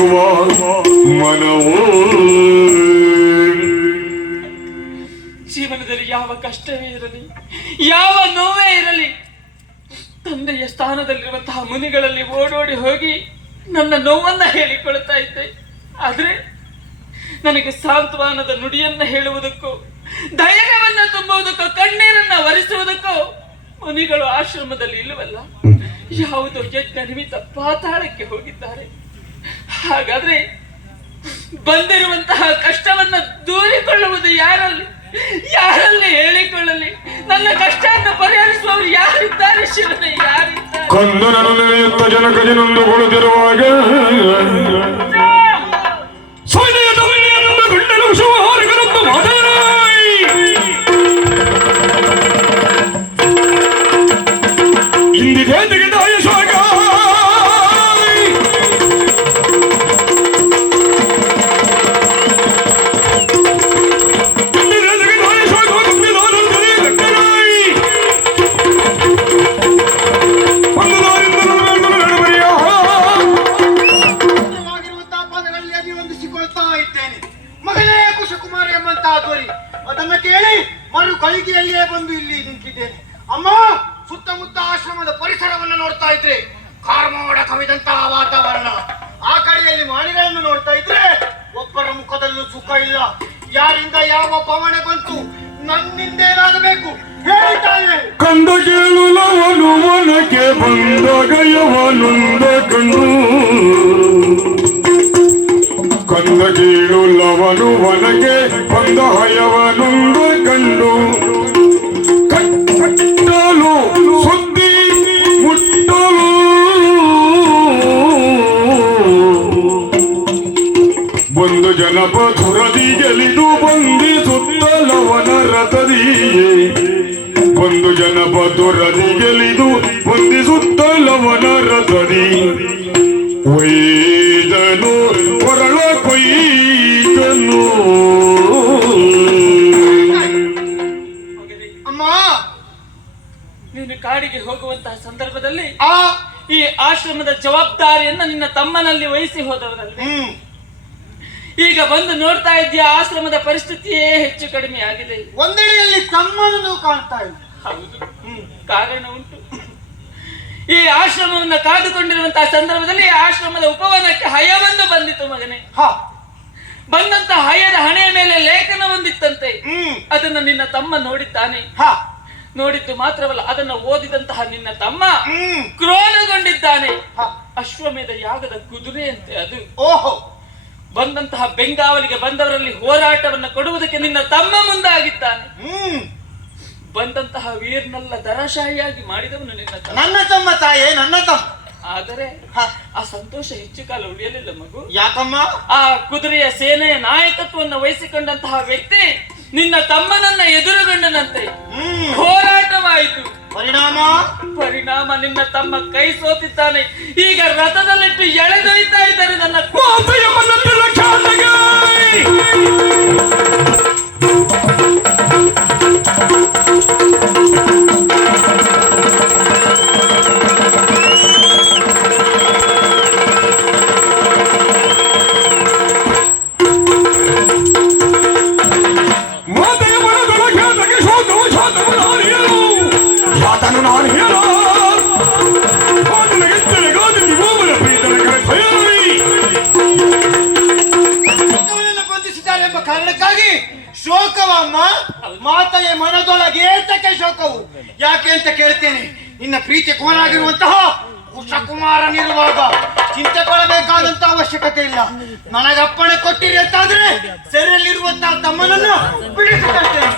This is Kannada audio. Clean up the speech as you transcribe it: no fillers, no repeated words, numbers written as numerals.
ದುಡಿಯುವ ಮನವೋ. ಜೀವನದಲ್ಲಿ ಯಾವ ಕಷ್ಟವೇ ಇರಲಿ, ಯಾವ ನೋವೇ ಇರಲಿ, ತಂದೆಯ ಸ್ಥಾನದಲ್ಲಿರುವಂತಹ ಮುನಿಗಳಲ್ಲಿ ಓಡೋಡಿ ಹೋಗಿ ನನ್ನ ನೋವನ್ನ ಹೇಳಿಕೊಳ್ತಾ ಇದ್ದೆ. ಆದ್ರೆ ನನಗೆ ಸಾಂತ್ವನದ ನುಡಿಯನ್ನ ಹೇಳುವುದಕ್ಕೂ, ಧೈರ್ಯವನ್ನ ತುಂಬುವುದಕ್ಕೂ, ಕಣ್ಣೀರನ್ನ ಒರೆಸುವುದಕ್ಕೂ ಮುನಿಗಳು ಆಶ್ರಮದಲ್ಲಿ ಇಲ್ಲವಲ್ಲ. ಯಾವುದೋ ಯಜ್ಞ ನಿಮಿತ್ತ ಪಾತಾಳಕ್ಕೆ ಹೋಗಿದ್ದಾರೆ. ಹಾಗಾದ್ರೆ ಬಂದಿರುವಂತಹ ಕಷ್ಟವನ್ನ ದೂರಿಕೊಳ್ಳುವುದು ಯಾರಲ್ಲಿ ಹೇಳಿಕೊಳ್ಳಲಿ? ನನ್ನ ಕಷ್ಟವನ್ನು ಪರಿಹರಿಸುವವರು ಯಾರಿದ್ದಾರೆ ಶಿವನೇ? ಯಾರಿದ್ದಾರೆ? ಕಂದನನ್ನು ನೆನೆಯುತ್ತ ಜನಕಜನೊಂದುಗೊಳ್ಳುತ್ತಿರುವಾಗ ಅದನ್ನ ಕೇಳಿ ಮರು ಗಳಿಗೆಯಲ್ಲಿಯೇ ಬಂದು ಇಲ್ಲಿ ನಿಂತಿದ್ದೇನೆ. ಅಮ್ಮ, ಸುತ್ತಮುತ್ತ ಆಶ್ರಮದ ಪರಿಸರವನ್ನು ನೋಡ್ತಾ ಇದ್ರೆ ಕಾರ್ಮೋಡ ಕವಿದಂತಹ ವಾತಾವರಣ. ಆ ಕಡೆಯಲ್ಲಿ ಮಾಣಿಗಳನ್ನು ನೋಡ್ತಾ ಇದ್ರೆ ಒಬ್ಬರ ಮುಖದಲ್ಲೂ ಸುಖ ಇಲ್ಲ. ಯಾರಿಂದ ಯಾವ ಪವನೆ ಬಂತು, ನನ್ನಿಂದೇನಾಗಬೇಕು ಹೇಳಿದ್ದಾನೆ. ಕಂದ ಕೇಳು ಲವನು ವನಕ್ಕೆ ಬಂದಾಗ ಯವನೊಂದ ಕಂಡು, ಕಂದ ಕೇಳು ಲವನು ವನಕ್ಕೆ ಬಂದ ಹಯವನೊಂದ ಕಂಡು, ಕಟ್ಟಲು ಸುದ್ದಿ ಮುಟ್ಟಲು ಒಂದು ಜನಪದುರದಿ ಗೆಲಿದು ಬಂದಿಸುತ್ತಲವನ ರಥದಿಯೇ, ಒಂದು ಜನಪದುರದಿ ಗೆಲಿದು ಬಂದಿಸುತ್ತಲವನ ರಥದಿ, ಒಯ್ದನು ಹೊರಳ ಕೊಯ್ದನು. ಅಮ್ಮ, ನೀನು ಕಾಡಿಗೆ ಹೋಗುವಂತಹ ಸಂದರ್ಭದಲ್ಲಿ ಈ ಆಶ್ರಮದ ಜವಾಬ್ದಾರಿಯನ್ನ ನಿನ್ನ ತಮ್ಮನಲ್ಲಿ ವಹಿಸಿ ಹೋದವರಲ್ಲಿ ಈಗ ಬಂದು ನೋಡ್ತಾ ಇದ್ದೀಯ, ಆಶ್ರಮದ ಪರಿಸ್ಥಿತಿಯೇ ಹೆಚ್ಚು ಕಡಿಮೆ ಆಗಿದೆ. ಒಂದೆಡೆಯಲ್ಲಿ ತಮ್ಮನನ್ನು ಕಾಣ್ತಾ ಇಲ್ಲ. ಹೌದು, ಕಾರಣ ಉಂಟು. ಈ ಆಶ್ರಮವನ್ನು ಕಾದುಕೊಂಡಿರುವಂತಹ ಸಂದರ್ಭದಲ್ಲಿ ಆಶ್ರಮದ ಉಪವನಕ್ಕೆ ಹಯವೊಂದು ಬಂದಿತ್ತು ಮಗನೇ. ಬಂದಂತ ಹಯದ ಹಣೆಯ ಮೇಲೆ ಲೇಖನ ಒಂದಿತ್ತಂತೆ. ಅದನ್ನ ನಿನ್ನ ತಮ್ಮ ನೋಡಿದ್ದಾನೆ. ನೋಡಿದ್ದು ಮಾತ್ರವಲ್ಲ, ಅದನ್ನು ಓದಿದಂತಹ ನಿನ್ನ ತಮ್ಮ ಕ್ರೋಧಗೊಂಡಿದ್ದಾನೆ. ಅಶ್ವಮೇಧ ಯಾಗದ ಕುದುರೆಯಂತೆ ಅದು. ಓಹೋ, ಬಂದಂತಹ ಬೆಂಗಾವಲಿಗೆ ಬಂದವರಲ್ಲಿ ಹೋರಾಟವನ್ನು ಕೊಡುವುದಕ್ಕೆ ನಿನ್ನ ತಮ್ಮ ಮುಂದಾಗಿದ್ದಾನೆ. ಬಂದಂತಹ ವೀರ್ನೆಲ್ಲ ದರಶಾಹಿಯಾಗಿ ಮಾಡಿದವನು ನಿನ್ನ ತಮ್ಮ. ನನ್ನ ತಮ್ಮ ತಾಯೇ, ನನ್ನ ತಮ್ಮ. ಆದರೆ ಆ ಸಂತೋಷ ಹೆಚ್ಚು ಕಾಲ ಉಳಿಯಲಿಲ್ಲ ಮಗು. ಯಾಕಮ್ಮ? ಆ ಕುದುರೆಯ ಸೇನೆಯ ನಾಯಕತ್ವವನ್ನು ವಹಿಸಿಕೊಂಡಂತಹ ವ್ಯಕ್ತಿ ನಿನ್ನ ತಮ್ಮನನ್ನ ಎದುರುಗೊಂಡನಂತೆ. ಹೋರಾಟವಾಯಿತು. ಪರಿಣಾಮ ನಿನ್ನ ತಮ್ಮ ಕೈ ಸೋತಿದ್ದಾನೆ. ಈಗ ರಥದಲ್ಲಿಟ್ಟು ಎಳೆದೊಯ್ತಾ ಇದ್ದಾರೆ ನನ್ನ ಕಾರಣಕ್ಕಾಗಿ ಶೋಕವಮ್ಮ. ಮಾತೆಯ ಮನದೊಳಗೆ ಏತಕ್ಕೆ ಶೋಕವು? ಯಾಕೆ ಅಂತ ಕೇಳ್ತೇನೆ. ನಿನ್ನ ಪ್ರೀತಿ ಕುಮಾರಾಗಿರುವಂತಹ ಕುಶಕುಮಾರನಿರುವಾಗ ಚಿಂತೆ ಕೊಡಬೇಕಾದಂತ ಅವಶ್ಯಕತೆ ಇಲ್ಲ. ನನಗಪ್ಪಣೆ ಕೊಟ್ಟಿರಿ ಅಂತಾದ್ರೆ ಸೆರೆಯಲ್ಲಿರುವಂತಹ ತಮ್ಮನನ್ನು ಬಿಡಿಸಿಕೊಳ್ತೇನೆ.